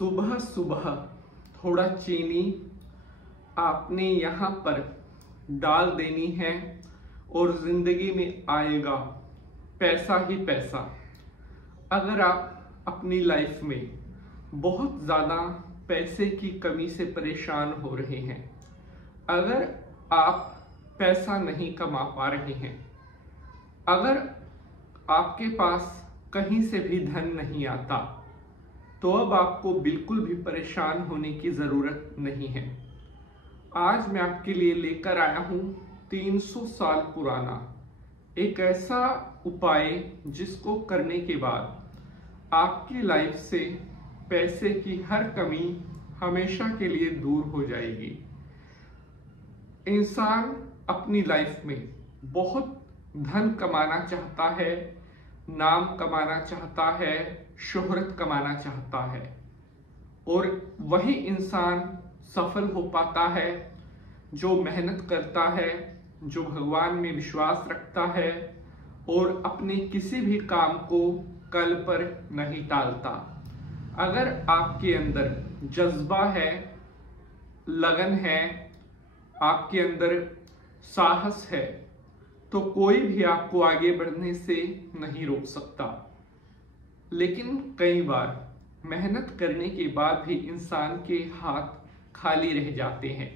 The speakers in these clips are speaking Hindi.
सुबह सुबह थोड़ा चीनी आपने यहाँ पर डाल देनी है और जिंदगी में आएगा पैसा ही पैसा। अगर आप अपनी लाइफ में बहुत ज़्यादा पैसे की कमी से परेशान हो रहे हैं, अगर आप पैसा नहीं कमा पा रहे हैं, अगर आपके पास कहीं से भी धन नहीं आता, तो अब आपको बिल्कुल भी परेशान होने की ज़रूरत नहीं है। आज मैं आपके लिए लेकर आया हूँ 300 साल पुराना एक ऐसा उपाय जिसको करने के बाद आपकी लाइफ से पैसे की हर कमी हमेशा के लिए दूर हो जाएगी। इंसान अपनी लाइफ में बहुत धन कमाना चाहता है, नाम कमाना चाहता है, शोहरत कमाना चाहता है, और वही इंसान सफल हो पाता है जो मेहनत करता है, जो भगवान में विश्वास रखता है और अपने किसी भी काम को कल पर नहीं टालता। अगर आपके अंदर जज्बा है, लगन है, आपके अंदर साहस है, तो कोई भी आपको आगे बढ़ने से नहीं रोक सकता। लेकिन कई बार मेहनत करने के बाद भी इंसान के हाथ खाली रह जाते हैं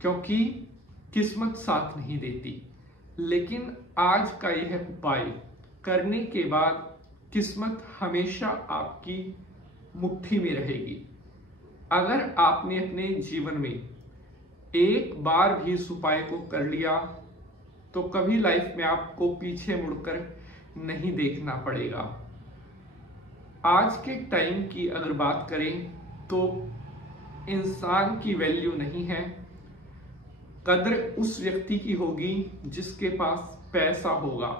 क्योंकि किस्मत साथ नहीं देती। लेकिन आज का यह उपाय करने के बाद किस्मत हमेशा आपकी मुट्ठी में रहेगी। अगर आपने अपने जीवन में एक बार भी इस उपाय को कर लिया तो कभी लाइफ में आपको पीछे मुड़कर नहीं देखना पड़ेगा। आज के टाइम की अगर बात करें तो इंसान की वैल्यू नहीं है, कद्र उस व्यक्ति की होगी जिसके पास पैसा होगा,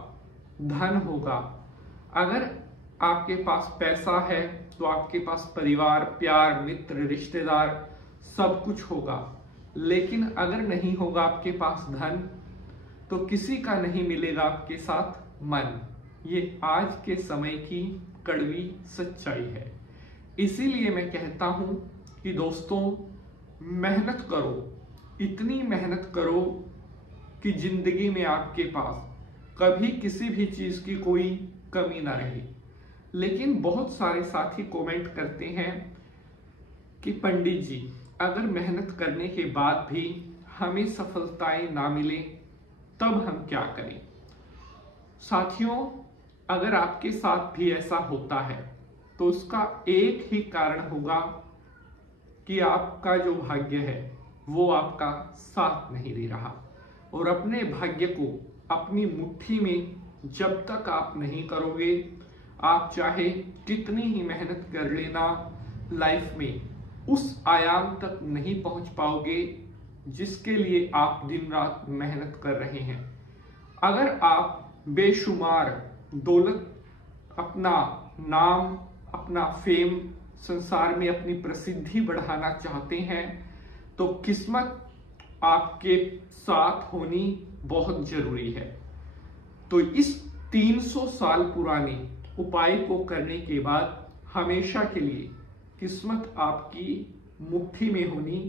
धन होगा। अगर आपके पास पैसा है तो आपके पास परिवार, प्यार, मित्र, रिश्तेदार सब कुछ होगा। लेकिन अगर नहीं होगा आपके पास धन, तो किसी का नहीं मिलेगा आपके साथ मन। ये आज के समय की कड़वी सच्चाई है। इसीलिए मैं कहता हूं कि दोस्तों, मेहनत करो, इतनी मेहनत करो कि जिंदगी में आपके पास कभी किसी भी चीज की कोई कमी ना रहे। लेकिन बहुत सारे साथी कमेंट करते हैं कि पंडित जी, अगर मेहनत करने के बाद भी हमें सफलताएं ना मिले तब हम क्या करें। साथियों, अगर आपके साथ भी ऐसा होता है तो उसका एक ही कारण होगा कि आपका जो भाग्य है वो आपका साथ नहीं दे रहा। और अपने भाग्य को अपनी मुट्ठी में जब तक आप नहीं करोगे, आप चाहे कितनी ही मेहनत कर लेना, लाइफ में उस आयाम तक नहीं पहुंच पाओगे जिसके लिए आप दिन रात मेहनत कर रहे हैं। अगर आप बेशुमार दौलत, अपना नाम, अपना फेम, संसार में अपनी प्रसिद्धि बढ़ाना चाहते हैं, तो किस्मत आपके साथ होनी बहुत जरूरी है। तो इस 300 साल पुराने उपाय को करने के बाद हमेशा के लिए किस्मत आपकी मुट्ठी में होनी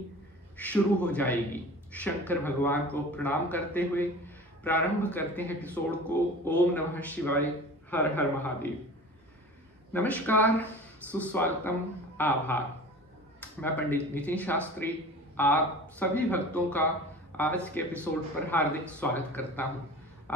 शुरू हो जाएगी। शंकर भगवान को प्रणाम करते हुए प्रारंभ करते हैं एपिसोड को। ओम नमः शिवाय, हर हर महादेव। नमस्कार, सुस्वागतम, आभार। मैं पंडित नितिन शास्त्री आप सभी भक्तों का आज के एपिसोड पर हार्दिक स्वागत करता हूं।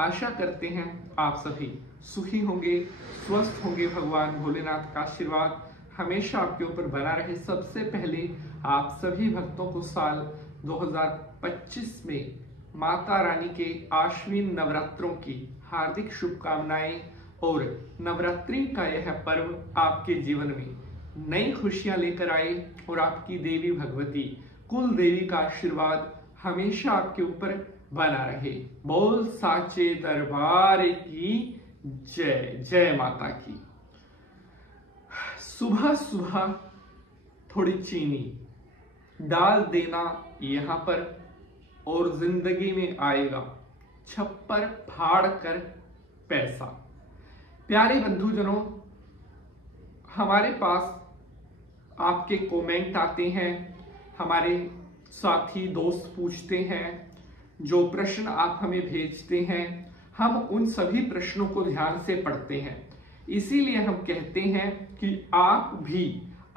आशा करते हैं आप सभी सुखी होंगे, स्वस्थ होंगे। भगवान भोलेनाथ का आशीर्वाद हमेशा आपके ऊपर बना रहे। सबसे पहले आप सभी भक्तों को साल 2025 में माता रानी के आश्विन नवरात्रों की हार्दिक शुभकामनाएं। और नवरात्रि का यह पर्व आपके जीवन में नई खुशियां लेकर आए और आपकी देवी भगवती कुल देवी का आशीर्वाद हमेशा आपके ऊपर बना रहे। बोल साचे दरबार की जय, जय माता की। सुबह सुबह थोड़ी चीनी डाल देना यहाँ पर और जिंदगी में आएगा छप्पर फाड़ कर पैसा। प्यारे बंधुजनों, हमारे पास आपके कमेंट आते हैं, हमारे साथी दोस्त पूछते हैं, जो प्रश्न आप हमें भेजते हैं, हम उन सभी प्रश्नों को ध्यान से पढ़ते हैं। इसीलिए हम कहते हैं कि आप भी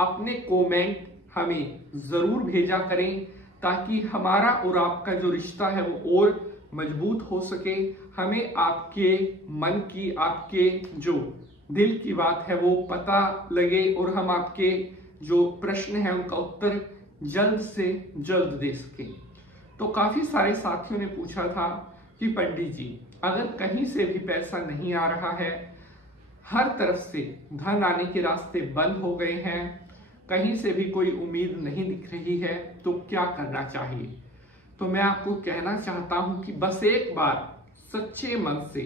अपने कमेंट हमें जरूर भेजा करें, ताकि हमारा और आपका जो रिश्ता है वो और मजबूत हो सके। हमें आपके मन की, आपके जो दिल की बात है वो पता लगे और हम आपके जो प्रश्न है उनका उत्तर जल्द से जल्द दे सकें। तो काफी सारे साथियों ने पूछा था कि पंडित जी, अगर कहीं से भी पैसा नहीं आ रहा है, हर तरफ से धन आने के रास्ते बंद हो गए हैं, कहीं से भी कोई उम्मीद नहीं दिख रही है, तो क्या करना चाहिए? तो मैं आपको कहना चाहता हूं कि बस एक बार सच्चे मन से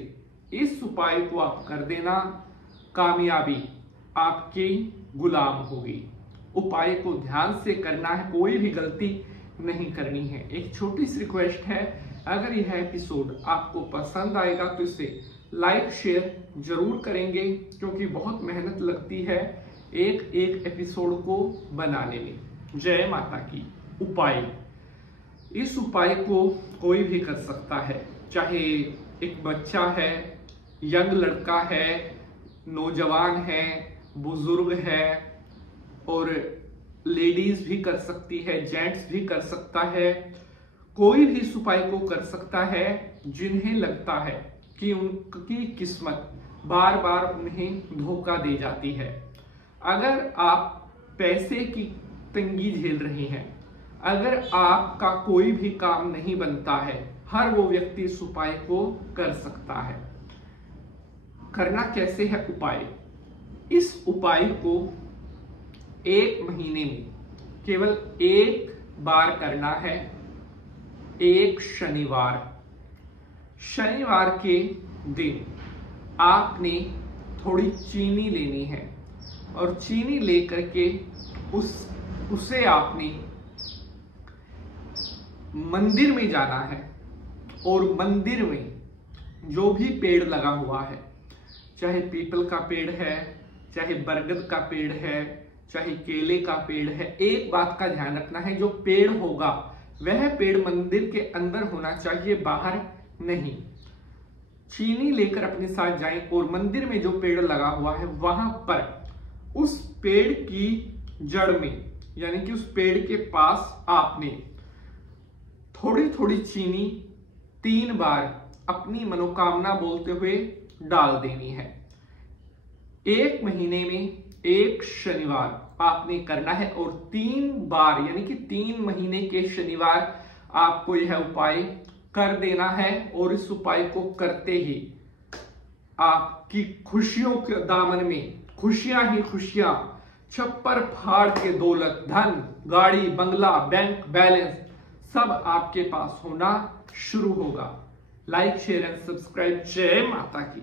इस उपाय को आप कर देना, कामयाबी आपकी गुलाम होगी। उपाय को ध्यान से करना है, कोई भी गलती नहीं करनी है। एक छोटी सी रिक्वेस्ट है, अगर यह एपिसोड आपको पसंद आएगा तो इसे लाइक शेयर जरूर करेंगे, क्योंकि बहुत मेहनत लगती है एक एक एपिसोड को बनाने में। जय माता की। उपाय, इस उपाय को कोई भी कर सकता है, चाहे एक बच्चा है, यंग लड़का है, नौजवान है, बुजुर्ग है, और लेडीज भी कर सकती है, जेंट्स भी कर सकता है। कोई भी इस उपाय को कर सकता है जिन्हें लगता है कि उनकी किस्मत बार बार उन्हें धोखा दे जाती है। अगर आप पैसे की तंगी झेल रहे हैं, अगर आपका कोई भी काम नहीं बनता है, हर वो व्यक्ति इस उपाय को कर सकता है। करना कैसे है उपाय? इस उपाय को 1 महीने में केवल एक बार करना है, एक शनिवार के दिन आपने थोड़ी चीनी लेनी है, और चीनी लेकर के उसे आपने मंदिर में जाना है, और मंदिर में जो भी पेड़ लगा हुआ है, चाहे पीपल का पेड़ है, चाहे बरगद का पेड़ है, चाहे केले का पेड़ है, एक बात का ध्यान रखना है, जो पेड़ होगा वह पेड़ मंदिर के अंदर होना चाहिए, बाहर नहीं। चीनी लेकर अपने साथ जाएं और मंदिर में जो पेड़ लगा हुआ है वहां पर उस पेड़ की जड़ में, यानी कि उस पेड़ के पास आपने थोड़ी थोड़ी चीनी 3 बार अपनी मनोकामना बोलते हुए डाल देनी है। 1 महीने में एक शनिवार आपने करना है, और 3 बार यानी कि 3 महीने के शनिवार आपको यह उपाय कर देना है। और इस उपाय को करते ही आपकी खुशियों के दामन में खुशियां ही खुशियां, छप्पर फाड़ के दौलत, धन, गाड़ी, बंगला, बैंक बैलेंस सब आपके पास होना शुरू होगा। Like share and subscribe. जय माता की।